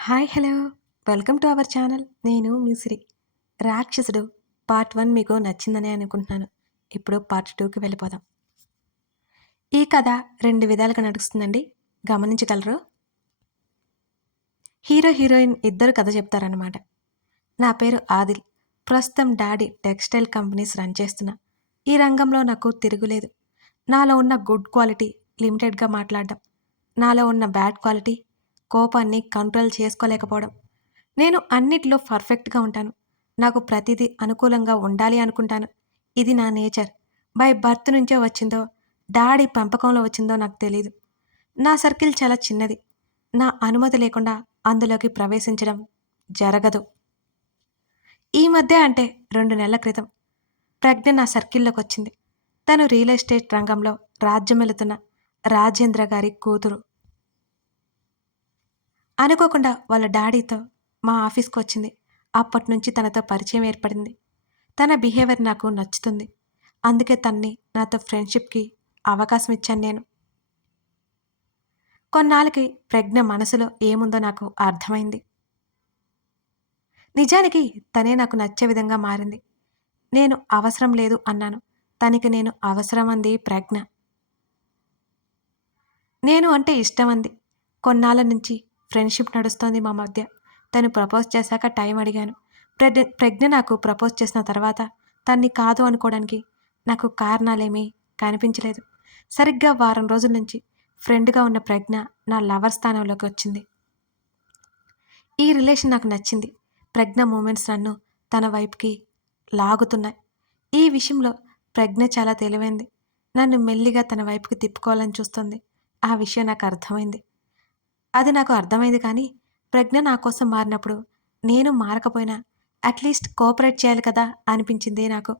Hi hello! Welcome to our channel. నేను మీ సిరి. 'రాక్షసుడు' part 1 మీకు నచ్చిందనే అనుకుంటున్నాను. ఇప్పుడు పార్ట్ 2కి వెళ్ళిపోదాం. ఈ కథ 2 విధాలుగా నడుస్తుందండి. గమనించగలరు. హీరో, హీరోయిన్ ఇద్దరు కథ చెప్తారనమాట. నా పేరు ఆదిల్. ప్రస్తుతం డాడీ టెక్స్టైల్ కంపెనీస్ రన్ చేస్తున్నా. ఈ రంగంలో నాకు తిరుగులేదు. నాలో ఉన్న గుడ్ క్వాలిటీ లిమిటెడ్‌గా మాట్లాడడం. నాలో ఉన్న బ్యాడ్ క్వాలిటీ కోపాన్ని కంట్రోల్ చేసుకోలేకపోవడం. నేను అన్నిట్లో పర్ఫెక్ట్‌గా ఉంటాను. నాకు ప్రతిదీ అనుకూలంగా ఉండాలి అనుకుంటాను. ఇది నా నేచర్. బై బర్త్ నుంచో వచ్చిందో, డాడీ పెంపకంలో వచ్చిందో నాకు తెలీదు. నా సర్కిల్ చాలా చిన్నది. నా అనుమతి లేకుండా అందులోకి ప్రవేశించడం జరగదు. ఈ మధ్య అంటే 2 నెలల క్రితం ప్రజ్ఞ నా సర్కిల్‌లోకొచ్చింది. తను రియల్ ఎస్టేట్ రంగంలో రాజ్యమేలుతున్న రాజేంద్ర గారి కూతురు. అనుకోకుండా వాళ్ళ డాడీతో మా ఆఫీస్‌కొచ్చింది. అప్పట్నుంచి తనతో పరిచయం ఏర్పడింది. తన బిహేవియర్ నాకు నచ్చుతుంది. అందుకే తన్ని నాతో ఫ్రెండ్‌షిప్‌కి అవకాశం ఇచ్చాను నేను. కొన్నాళ్ళకి ప్రజ్ఞ మనసులో ఏముందో నాకు అర్థమైంది. నిజానికి తనే నాకు నచ్చే విధంగా మారింది. నేను అవసరం లేదు అన్నాను. తనకి నేను అవసరం అంది ప్రజ్ఞ. నేను అంటే ఇష్టం అంది. కొన్నాళ్ళ నుంచి ఫ్రెండ్‌షిప్ నడుస్తోంది మా మధ్య. తను ప్రపోజ్ చేశాక టైం అడిగాను. ప్రజ్ఞ నాకు ప్రపోజ్ చేసిన తర్వాత తన్ని కాదు అనుకోవడానికి నాకు కారణాలేమీ కనిపించలేదు. సరిగ్గా వారం రోజుల నుంచి ఫ్రెండ్‌గా ఉన్న ప్రజ్ఞ నా లవర్ స్థానంలోకి వచ్చింది. ఈ రిలేషన్ నాకు నచ్చింది. ప్రజ్ఞ మూమెంట్స్ నన్ను తన వైపుకి లాగుతున్నాయి. ఈ విషయంలో ప్రజ్ఞ చాలా తెలివైంది. నన్ను మెల్లిగా తన వైపుకి తిప్పుకోవాలని చూస్తుంది. ఆ విషయం నాకు అర్థమైంది. అది నాకు అర్థమైంది కానీ, ప్రజ్ఞ నా కోసం మారినప్పుడు, నేను మారకపోయినా అట్‌లీస్ట్ కోఆపరేట్ చేయాలి కదా అనిపించింది నాకు.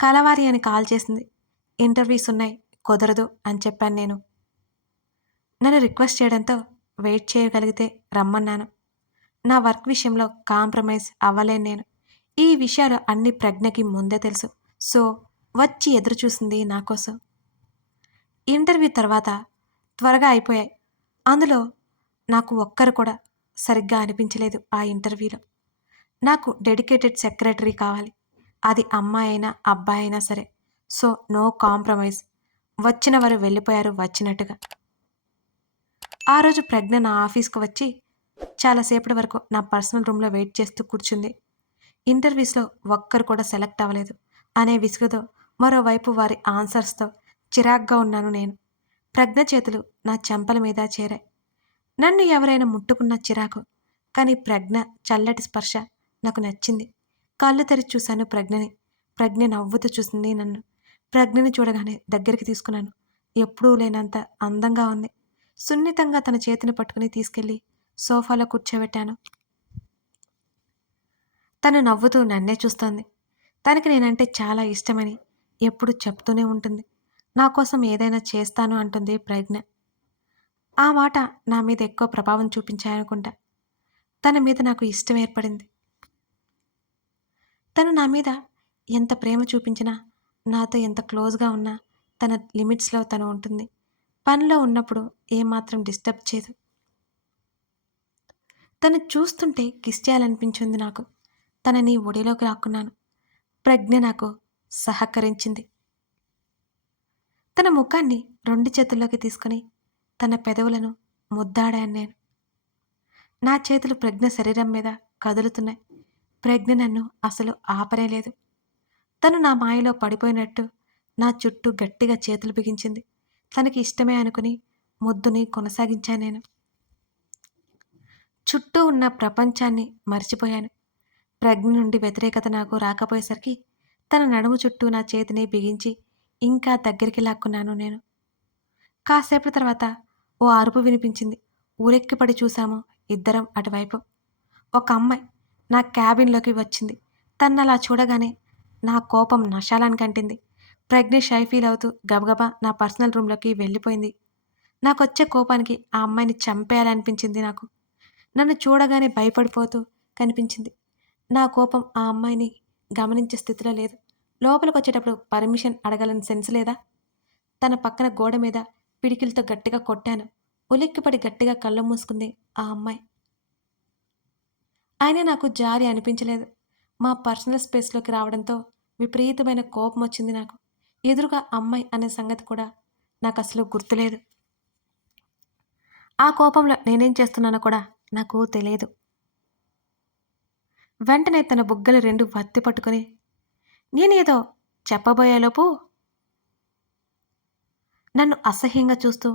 కలవారి అని కాల్ చేసింది. ఇంటర్వ్యూస్ ఉన్నాయి, కుదరదు అని చెప్పాను నేను. నన్ను రిక్వెస్ట్ చేయడంతో వెయిట్ చేయగలిగితే రమ్మన్నాను. నా వర్క్ విషయంలో కాంప్రమైజ్ అవ్వలేను నేను. ఈ విషయాలు అన్ని ప్రజ్ఞకి ముందే తెలుసు. సో, వచ్చి ఎదురు చూసింది నా కోసం. ఇంటర్వ్యూ తర్వాత త్వరగా అయిపోయాయి. అందులో నాకు ఒక్కరు కూడా సరిగ్గా అనిపించలేదు ఆ ఇంటర్వ్యూలో. నాకు డెడికేటెడ్ సెక్రటరీ కావాలి. అది అమ్మాయైనా, అబ్బాయైనా సరే. So, no compromise. వచ్చిన వారు వెళ్ళిపోయారు వచ్చినట్టుగా. ఆ రోజు ప్రజ్ఞ నా ఆఫీస్‌కి వచ్చి చాలా సేపటి వరకు నా పర్సనల్ రూమ్‌లో వెయిట్ చేస్తూ కూర్చుంది. ఇంటర్వ్యూస్‌లో ఒక్కరు కూడా సెలెక్ట్ అవ్వలేదు అనే విసుగుతో, మరోవైపు వారి ఆన్సర్స్‌తో చిరాగ్గా ఉన్నాను నేను. ప్రజ్ఞ చేతులు నా చెంపల మీద చేరాయి. నన్ను ఎవరైనా ముట్టుకున్న చిరాకు. కానీ ప్రజ్ఞ చల్లటి స్పర్శ నాకు నచ్చింది. కళ్ళు తెరిచి చూశాను ప్రజ్ఞని. ప్రజ్ఞ నవ్వుతూ చూసింది నన్ను. ప్రజ్ఞని చూడగానే దగ్గరికి తీసుకున్నాను. ఎప్పుడూ లేనంత అందంగా ఉంది. సున్నితంగా తన చేతిని పట్టుకుని తీసుకెళ్ళి సోఫాలో కూర్చోబెట్టాను. తను నవ్వుతూ నన్నే చూస్తోంది. తనకి నేనంటే చాలా ఇష్టమని ఎప్పుడూ చెప్తూనే ఉంటుంది. నా కోసం ఏదైనా చేస్తాను అంటుంది ప్రజ్ఞ. ఆ మాట నా మీద ఎక్కువ ప్రభావం చూపించాయనుకుంటా. తన మీద నాకు ఇష్టం ఏర్పడింది. తను నా మీద ఎంత ప్రేమ చూపించినా, నాతో ఎంత క్లోజ్‌గా ఉన్నా, తన లిమిట్స్‌లో తను ఉంటుంది. పనిలో ఉన్నప్పుడు ఏమాత్రం డిస్టర్బ్ చేయదు. తను చూస్తుంటే కిస్ చేయాలనిపించింది నాకు. తనని ఒడిలోకి లాక్కున్నాను. ప్రజ్ఞ నాకు సహకరించింది. తన ముఖాన్ని 2 చేతుల్లోకి తీసుకొని, తన పెదవులను ముద్దాడాను నేను. నా చేతులు ప్రజ్ఞ శరీరం మీద కదులుతున్నాయి. ప్రజ్ఞ నన్ను అసలు ఆపనేలేదు. తను నా మాయలో పడిపోయినట్టు నా చుట్టూ గట్టిగా చేతులు బిగించింది. తనకి ఇష్టమే అనుకుని ముద్దుని కొనసాగించా నేను. చుట్టూ ఉన్న ప్రపంచాన్ని మర్చిపోయాను. ప్రజ్ఞ నుండి వ్యతిరేకత నాకు రాకపోయేసరికి తన నడుము చుట్టూ నా చేతిని బిగించి ఇంకా దగ్గరికి లాక్కున్నాను నేను. కాసేపటి తర్వాత ఓ అరుపు వినిపించింది. ఉలిక్కిపడి చూశాము ఇద్దరం అటువైపు. ఒక అమ్మాయి నా క్యాబిన్‌లోకి వచ్చింది. తన్నలా చూడగానే నా కోపం నషాలానికి అంటింది. ప్రజ్ఞ షై ఫీల్ అవుతూ గబగబా నా పర్సనల్ రూమ్‌లోకి వెళ్ళిపోయింది. నాకొచ్చే కోపానికి ఆ అమ్మాయిని చంపేయాలనిపించింది నాకు. నన్ను చూడగానే భయపడిపోతూ కనిపించింది. నా కోపం ఆ అమ్మాయిని గమనించే స్థితిలో లేదు. లోపలికొచ్చేటప్పుడు పర్మిషన్ అడగాలని సెన్స్ లేదా? తన పక్కన గోడ మీద పిడికిలితో గట్టిగా కొట్టాను. ఉలిక్కిపడి గట్టిగా కళ్ళు మూసుకుంది ఆ అమ్మాయి. అయినా నాకు జాలి అనిపించలేదు. మా పర్సనల్ స్పేస్‌లోకి రావడంతో విపరీతమైన కోపమొచ్చింది నాకు. ఎదురుగా అమ్మాయి అనే సంగతి కూడా నాకసలు గుర్తులేదు. ఆ కోపంలో నేనేం చేస్తున్నానో కూడా నాకు తెలీదు. వెంటనే తన బుగ్గలు 2 వత్తి పట్టుకొని నేనేదో చెప్పబోయేలోపు నన్ను అసహ్యంగా చూస్తూ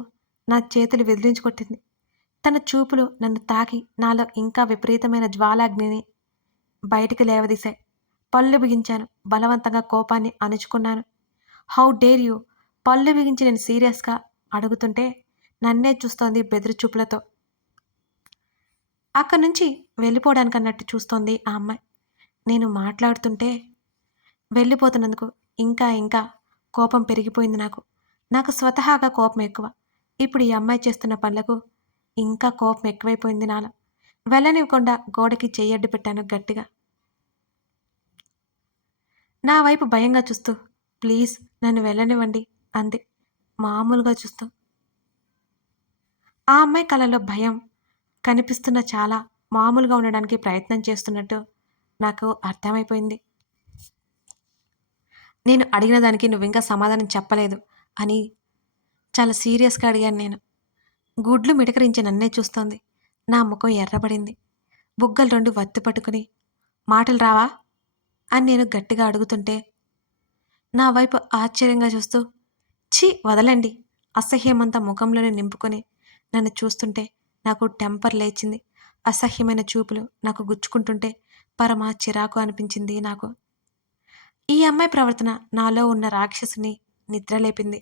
నా చేతులు విదిలించుకొట్టింది. తన చూపులు నన్ను తాకి నాలో ఇంకా విపరీతమైన జ్వాలాగ్నిని బయటికి లేవదీశాయి. పళ్ళు బిగించాను. బలవంతంగా కోపాన్ని అణుచుకున్నాను. How dare you! పళ్ళు బిగించి నేను సీరియస్‌గా అడుగుతుంటే నన్నే చూస్తోంది బెదురు చూపులతో. అక్కడి నుంచి వెళ్ళిపోవడానికన్నట్టు చూస్తోంది ఆ అమ్మాయి. నేను మాట్లాడుతుంటే వెళ్ళిపోతున్నందుకు ఇంకా ఇంకా కోపం పెరిగిపోయింది నాకు. నాకు స్వతహాగా కోపం ఎక్కువ. ఇప్పుడు ఈ అమ్మాయి చేస్తున్న పనులకు ఇంకా కోపం ఎక్కువైపోయింది నాలో. వెళ్ళనివ్వకుండా గోడకి చెయ్యడ్డు పెట్టాను గట్టిగా. నా వైపు భయంగా చూస్తూ ప్లీజ్ నన్ను వెళ్ళనివ్వండి అంది మామూలుగా చూస్తూ. ఆ అమ్మాయి కళ్ళలో భయం కనిపిస్తున్న చాలా మామూలుగా ఉండడానికి ప్రయత్నం చేస్తున్నట్టు నాకు అర్థమైపోయింది. నేను అడిగిన దానికి నువ్వింకా సమాధానం చెప్పలేదు అని చాలా సీరియస్‌గా అడిగాను నేను. గుడ్లు మిటకరించి నన్నే చూస్తోంది. నా ముఖం ఎర్రబడింది. బుగ్గలు 2 వత్తి పట్టుకుని మాటలు రావా? అని నేను గట్టిగా అడుగుతుంటే నా వైపు ఆశ్చర్యంగా చూస్తూ ఛీ! వదలండి. అసహ్యమంతా ముఖంలోనే నింపుకొని నన్ను చూస్తుంటే నాకు టెంపర్ లేచింది. అసహ్యమైన చూపులు నాకు గుచ్చుకుంటుంటే పరమ చిరాకు అనిపించింది నాకు. ఈ అమ్మాయి ప్రవర్తన నాలో ఉన్న రాక్షసిని నిద్రలేపింది.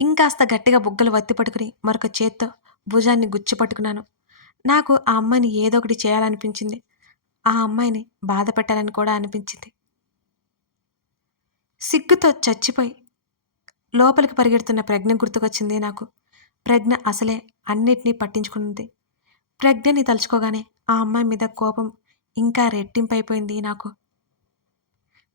ఇంకాస్త గట్టిగా బుగ్గలు వత్తి పట్టుకుని మరొక చేత్తో భుజాన్ని గుచ్చి పట్టుకున్నాను. నాకు ఆ అమ్మాయిని ఏదో ఒకటి చేయాలనిపించింది. ఆ అమ్మాయిని బాధ పెట్టాలని కూడా అనిపించింది. సిగ్గుతో చచ్చిపోయి లోపలికి పరిగెడుతున్న ప్రజ్ఞ గుర్తుకొచ్చింది నాకు. ప్రజ్ఞ అసలే అన్నిటినీ పట్టించుకుంది. ప్రజ్ఞని తలుచుకోగానే ఆ అమ్మాయి మీద కోపం ఇంకా రెట్టింపైపోయింది నాకు.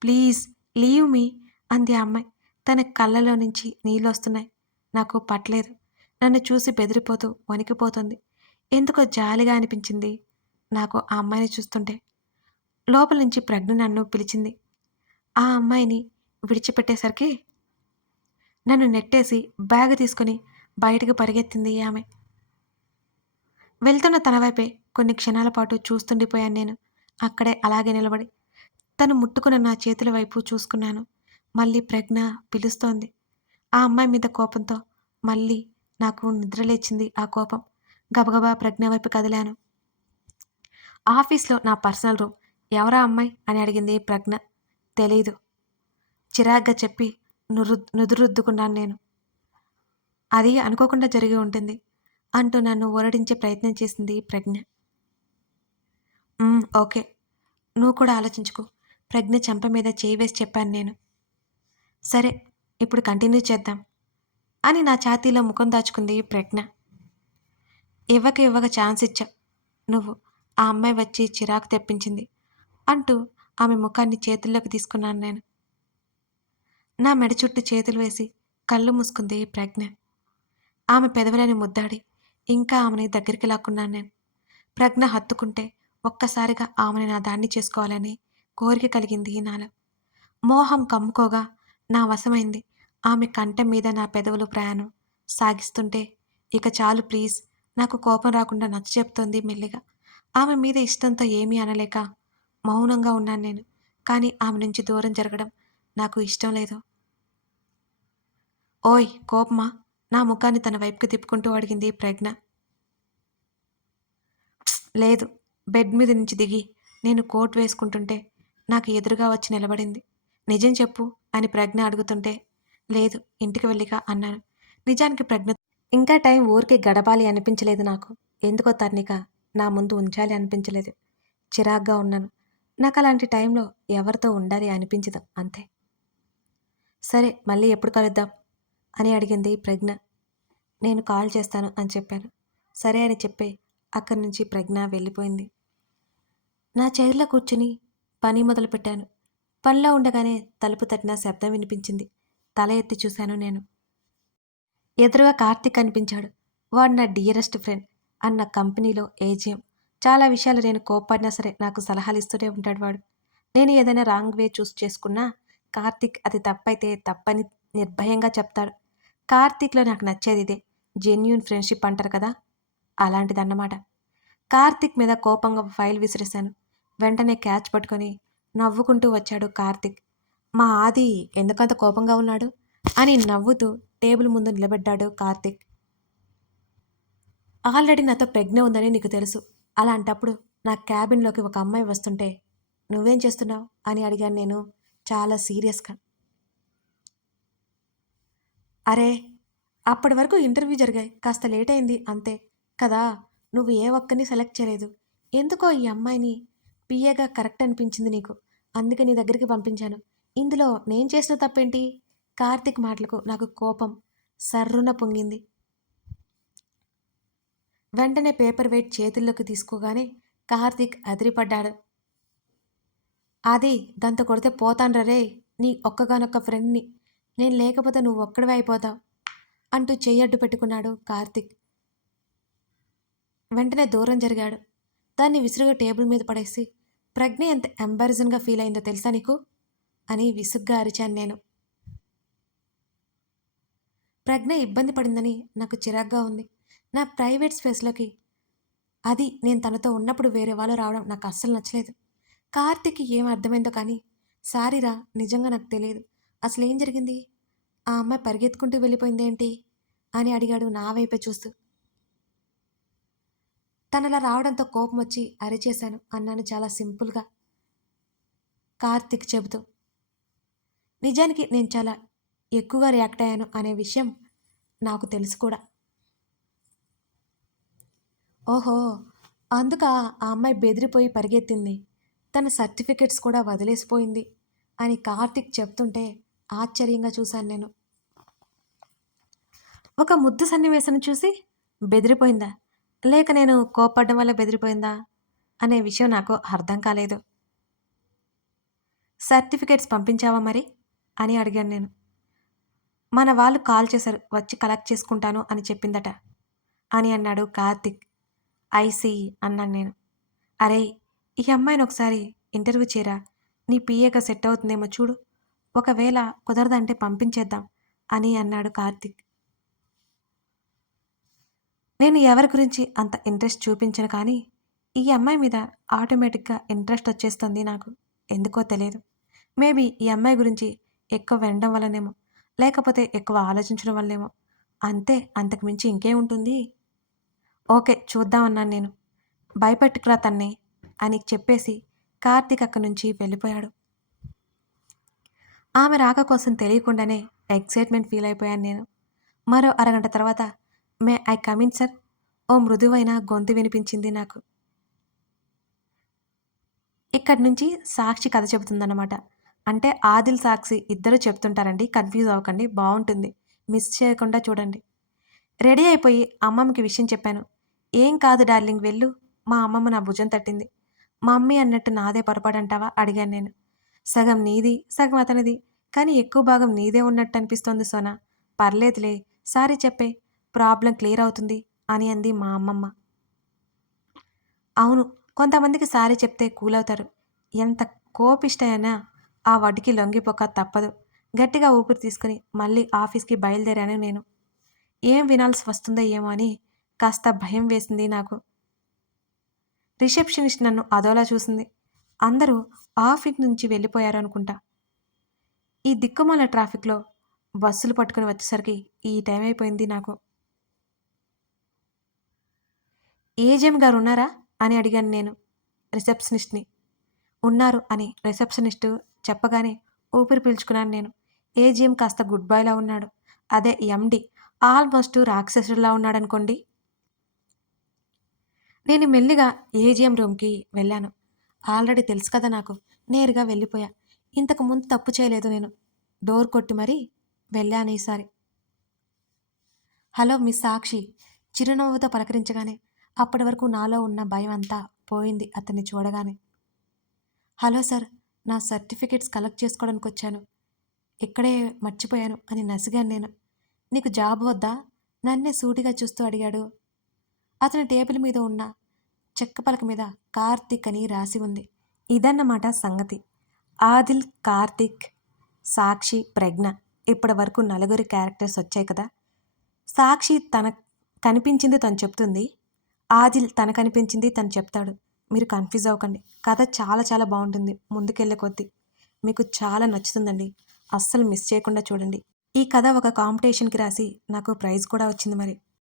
ప్లీజ్ లీవ్ మీ అంది ఆ అమ్మాయి. తన కళ్ళలో నుంచి నీళ్ళొస్తున్నాయి. నాకు పట్టలేదు. నన్ను చూసి బెదిరిపోతూ వణికిపోతుంది. ఎందుకో జాలిగా అనిపించింది నాకు ఆ అమ్మాయిని చూస్తుంటే. లోపల నుంచి ప్రజ్ఞ నన్ను పిలిచింది. ఆ అమ్మాయిని విడిచిపెట్టేసరికి నన్ను నెట్టేసి బ్యాగ్ తీసుకొని బయటికి పరిగెత్తింది ఆమె. వెళ్తున్న తన వైపే కొన్ని క్షణాల పాటు చూస్తుండిపోయాను నేను. అక్కడే అలాగే నిలబడి. తను ముట్టుకున్న నా చేతుల వైపు చూసుకున్నాను. మళ్ళీ ప్రజ్ఞ పిలుస్తోంది. ఆ అమ్మాయి మీద కోపంతో మళ్ళీ నాకు నిద్రలేచింది ఆ కోపం. గబగబా ప్రజ్ఞ వైపు కదిలాను. ఆఫీస్‌లో నా పర్సనల్ రూమ్. ఎవరా అమ్మాయి అని అడిగింది ప్రజ్ఞ. తెలీదు. చిరాగ్గా చెప్పి నుదురుద్దుకున్నాను నేను. అది అనుకోకుండా జరిగి ఉంటుంది అంటూ నన్ను ఊరడించే ప్రయత్నం చేసింది ప్రజ్ఞ. ఓకే. నువ్వు కూడా ఆలోచించుకో. ప్రజ్ఞ చెంప మీద చేయి వేసి చెప్పాను నేను. సరే ఇప్పుడు కంటిన్యూ చేద్దాం అని నా ఛాతీలో ముఖం దాచుకుంది ప్రజ్ఞ. ఇవ్వక ఛాన్స్ ఇచ్చా నువ్వు. ఆ అమ్మాయి వచ్చి చిరాకు తెప్పించింది అంటూ ఆమె ముఖాన్ని చేతుల్లోకి తీసుకున్నాను నేను. నా మెడ చుట్టూ చేతులు వేసి కళ్ళు మూసుకుంది ప్రజ్ఞ. ఆమె పెదవులని ముద్దాడి ఇంకా ఆమెని దగ్గరికి లాక్కున్నాను నేను. ప్రజ్ఞ హత్తుకుంటే ఒక్కసారిగా ఆమెని నా దాన్ని చేసుకోవాలని కోరిక కలిగింది నాలో. మోహం కమ్ముకోగా నా వశమైంది. ఆమె కంఠం మీద నా పెదవులు ప్రయాణం సాగిస్తుంటే ఇక చాలు ప్లీజ్ నాకు కోపం రాకుండా నచ్చచెప్తోంది మెల్లిగా. ఆమె మీద ఇష్టంతో ఏమీ అనలేక మౌనంగా ఉన్నాను నేను. కానీ ఆమె నుంచి దూరం జరగడం నాకు ఇష్టం లేదు. ఓయ్ కోపమా? నా ముఖాన్ని తన వైపుకి తిప్పుకుంటూ అడిగింది ప్రజ్ఞ. లేదు. బెడ్ మీద నుంచి దిగి నేను కోట్ వేసుకుంటుంటే నాకు ఎదురుగా వచ్చి నిలబడింది. నిజం చెప్పు అని ప్రజ్ఞ అడుగుతుంటే లేదు ఇంటికి వెళ్ళిగా అన్నాను. నిజానికి ప్రజ్ఞ ఇంకా టైం ఊరికే గడపాలి అనిపించలేదు నాకు. ఎందుకో తన్నిక నా ముందు ఉంచాలి అనిపించలేదు. చిరాగ్గా ఉన్నాను. నాకు అలాంటి టైంలో ఎవరితో ఉండాలి అనిపించదు అంతే. సరే మళ్ళీ ఎప్పుడు కలుద్దాం అని అడిగింది ప్రజ్ఞ. నేను కాల్ చేస్తాను అని చెప్పాను. సరే అని చెప్పి అక్కడి నుంచి ప్రజ్ఞ వెళ్ళిపోయింది. నా చైర్లో కూర్చుని పని మొదలుపెట్టాను. పనిలో ఉండగానే తలుపు తట్టిన శబ్దం వినిపించింది. తల ఎత్తి చూశాను నేను. ఎదురుగా కార్తీక్ కనిపించాడు. వాడు నా డియరెస్ట్ ఫ్రెండ్. అన్న కంపెనీలో ఏజీఎం. చాలా విషయాలు నేను కోప్పడినా సరే నాకు సలహాలిస్తూనే ఉంటాడు వాడు. నేను ఏదైనా రాంగ్ వే చూస్ చేసుకున్నా కార్తీక్ అది తప్పైతే తప్పని నిర్భయంగా చెప్తాడు. కార్తీక్‌లో నాకు నచ్చేదిదే. జెన్యూన్ ఫ్రెండ్‌షిప్ అంటారు కదా! అలాంటిదన్నమాట. కార్తీక్ మీద కోపంగా ఫైల్ విసిరేశాను. వెంటనే క్యాచ్ పట్టుకొని నవ్వుకుంటూ వచ్చాడు కార్తీక్. మా ఆది ఎందుకంత కోపంగా ఉన్నాడు? అని నవ్వుతూ టేబుల్ ముందు నిలబడ్డాడు కార్తీక్. ఆల్రెడీ నాతో ప్రజ్ఞ ఉందని నీకు తెలుసు. అలాంటప్పుడు నా క్యాబిన్‌లోకి ఒక అమ్మాయి వస్తుంటే నువ్వేం చేస్తున్నావు? అని అడిగాను నేను చాలా సీరియస్‌గా. అరే! అప్పటి వరకు ఇంటర్వ్యూ జరిగాయి. కాస్త లేట్ అయింది అంతే. కదా! నువ్వు ఏ ఒక్కరిని సెలెక్ట్ చేయలేదు. ఎందుకో ఈ అమ్మాయిని పిఏగా కరెక్ట్ అనిపించింది నీకు. అందుకే నీ దగ్గరికి పంపించాను. ఇందులో నేను చేసిన తప్పేంటి? కార్తీక్ మాటలకు నాకు కోపం సర్రున పొంగింది. వెంటనే పేపర్ వెయిట్ చేతుల్లోకి తీసుకోగానే కార్తీక్ అదిరిపడ్డాడు. అది దాంతో కొడితే పోతాన్రా రేయ్! నీ ఒక్కగానొక్క ఫ్రెండ్‌ని. నేను లేకపోతే నువ్వు ఒక్కడివే అయిపోతావు అంటూ చెయ్యడ్డు పెట్టుకున్నాడు కార్తీక్. వెంటనే దూరం జరిగాడు. దాన్ని విసురుగా టేబుల్ మీద పడేసి, ప్రజ్ఞ ఎంత ఎంబారసింగ్‌గా ఫీల్ అయిందో తెలుసా నీకు? అని విసుగ్గా అరిచాను నేను. ప్రజ్ఞ ఇబ్బంది పడిందని నాకు చిరాగ్గా ఉంది. నా ప్రైవేట్ స్పేస్‌లోకి అది నేను తనతో ఉన్నప్పుడు వేరే వాళ్ళు రావడం నాకు అస్సలు నచ్చలేదు. కార్తీక్‌కి ఏం అర్థమైందో కానీ, సారీరా నిజంగా నాకు తెలీదు. అసలేం జరిగింది? ఆ అమ్మాయి పరిగెత్తుకుంటూ వెళ్ళిపోయిందేంటి? అని అడిగాడు నా వైపే చూస్తూ. తనలా రావడంతో కోపమొచ్చి అరిచేశాను అన్నాను చాలా సింపుల్‌గా కార్తీక్ చెబుతూ. నిజానికి నేను చాలా ఎక్కువగా రియాక్ట్ అయ్యాను అనే విషయం నాకు తెలుసు కూడా. ఓహో! అందుకా ఆ అమ్మాయి బెదిరిపోయి పరిగెత్తింది. తన సర్టిఫికేట్స్ కూడా వదిలేసిపోయింది అని కార్తీక్ చెప్తుంటే ఆశ్చర్యంగా చూశాను నేను. ఒక ముద్దు సన్నివేశం చూసి బెదిరిపోయిందా? లేక నేను కోప్పడ్డం వల్ల బెదిరిపోయిందా? అనే విషయం నాకు అర్థం కాలేదు. సర్టిఫికేట్స్ పంపించావా మరి? అని అడిగాను నేను. మన వాళ్ళు కాల్ చేశారు. వచ్చి కలెక్ట్ చేసుకుంటాను అని చెప్పిందట. అని అన్నాడు కార్తీక్. ఐ సీ అన్నాను నేను. అరేయ్! ఈ అమ్మాయిని ఒకసారి ఇంటర్వ్యూ చేయరా? నీ పీఏగా సెట్ అవుతుందేమో చూడు. ఒకవేళ కుదరదంటే పంపించేద్దాం అని అన్నాడు కార్తీక్. నేను ఎవరి గురించి అంత ఇంట్రెస్ట్ చూపించను కానీ, ఈ అమ్మాయి మీద ఆటోమేటిక్‌గా ఇంట్రెస్ట్ వచ్చేస్తుంది నాకు. ఎందుకో తెలీదు. మేబీ ఈ అమ్మాయి గురించి ఎక్కువ వినడం వల్లనేమో, లేకపోతే ఎక్కువ ఆలోచించడం వల్లేమో. అంతే అంతకు మించి ఇంకేముంటుంది? ఓకే. చూద్దాం అన్నాను నేను. భయపెట్టుకురా తన్ని అని చెప్పేసి కార్తీక్ అక్కడి నుంచి వెళ్ళిపోయాడు. ఆమె రాక కోసం తెలియకుండానే ఎక్సైట్‌మెంట్ ఫీల్ అయిపోయాను నేను. మరో అరగంట తర్వాత may I come in sir? ఓ మృదువైన గొంతు వినిపించింది నాకు. ఇక్కడి నుంచి సాక్షి కథ చెబుతుందన్నమాట. అంటే ఆదిల్, సాక్షి ఇద్దరు చెప్తుంటారండి. కన్‌ఫ్యూజ్ అవ్వకండి. బావుంటుంది. మిస్ చేయకుండా చూడండి. రెడీ అయిపోయి అమ్మమ్మకి విషయం చెప్పాను. "ఏం కాదు డార్లింగ్ వెళ్ళు." మా అమ్మమ్మ నా భుజం తట్టింది. మమ్మీ అన్నట్టు నాదే పొరపాటంటావా? అడిగాను నేను. సగం నీది, సగం అతనిది. కానీ ఎక్కువ భాగం నీదే ఉన్నట్టు అనిపిస్తోంది సోనా. పర్లేదులే. సారీ చెప్పేయ్. ప్రాబ్లమ్ క్లియర్ అవుతుంది అని అంది మా అమ్మమ్మ. అవును. కొంతమందికి సారీ చెప్తే కూలవుతారు. ఎంత కోపిష్టి అయినా ఆ వడ్డికి లొంగిపోక తప్పదు. గట్టిగా ఊపిరి తీసుకొని మళ్ళీ ఆఫీస్‌కి బయలుదేరాను నేను. ఏం వినాల్సి వస్తుందో ఏమో అని కాస్త భయం వేసింది నాకు. రిసెప్షనిస్ట్ నన్ను అదోలా చూసింది. అందరూ ఆఫీస్ నుంచి వెళ్ళిపోయారనుకుంటా. ఈ దిక్కుమాల ట్రాఫిక్‌లో బస్సులు పట్టుకొని వచ్చేసరికి ఈ టైం అయిపోయింది నాకు. ఏజీఎం గారున్నారా? అని అడిగాను నేను రిసెప్షనిస్ట్‌ని. ఉన్నారు అని రిసెప్షనిస్టు చెప్పగానే ఊపిరి పీల్చుకున్నాను నేను. ఏజీఎం కాస్త గుడ్ బాయ్‌లా ఉన్నాడు. అదే ఎండీ ఆల్మోస్ట్ రాక్షసుడిలా ఉన్నాడనుకోండి. నేను మెల్లిగా ఏజీఎం రూమ్‌కి వెళ్ళాను. ఆల్రెడీ తెలుసు కదా నాకు. నేరుగా వెళ్ళిపోయా. ఇంతకు ముందు తప్పు చేయలేదు నేను. డోర్ కొట్టి మరీ వెళ్ళాను ఈసారి. హలో మిస్ సాక్షి. చిరునవ్వుతో పలకరించగానే అప్పటి వరకు నాలో ఉన్న భయమంతా పోయింది అతన్ని చూడగానే. Hello sir. నా సర్టిఫికేట్స్ కలెక్ట్ చేసుకోవడానికొచ్చాను. ఇక్కడే మర్చిపోయాను అని నసిగాను నేను. నీకు జాబ్ వద్దా? నన్నే సూటిగా చూస్తూ అడిగాడు. అతని టేబుల్ మీద ఉన్న చెక్క పలక మీద కార్తీక్ అని రాసి ఉంది. ఇదన్నమాట సంగతి. ఆదిల్, కార్తీక్, సాక్షి, ప్రజ్ఞ ఇప్పటి వరకు నలుగురి క్యారెక్టర్స్ వచ్చాయి కదా. సాక్షి తన కనిపించింది తను చెప్తుంది. ఆదిల్ తనకనిపించింది తను చెప్తాడు. మీరు కన్‌ఫ్యూజ్ అవ్వకండి. కథ చాలా చాలా బావుంటుంది. ముందుకెళ్ళే కొద్దీ. మీకు చాలా నచ్చుతుందండి. అస్సలు మిస్ చేయకుండా చూడండి. ఈ కథ ఒక కాంపిటీషన్‌కి రాసి నాకు ప్రైజ్ కూడా వచ్చింది మరి.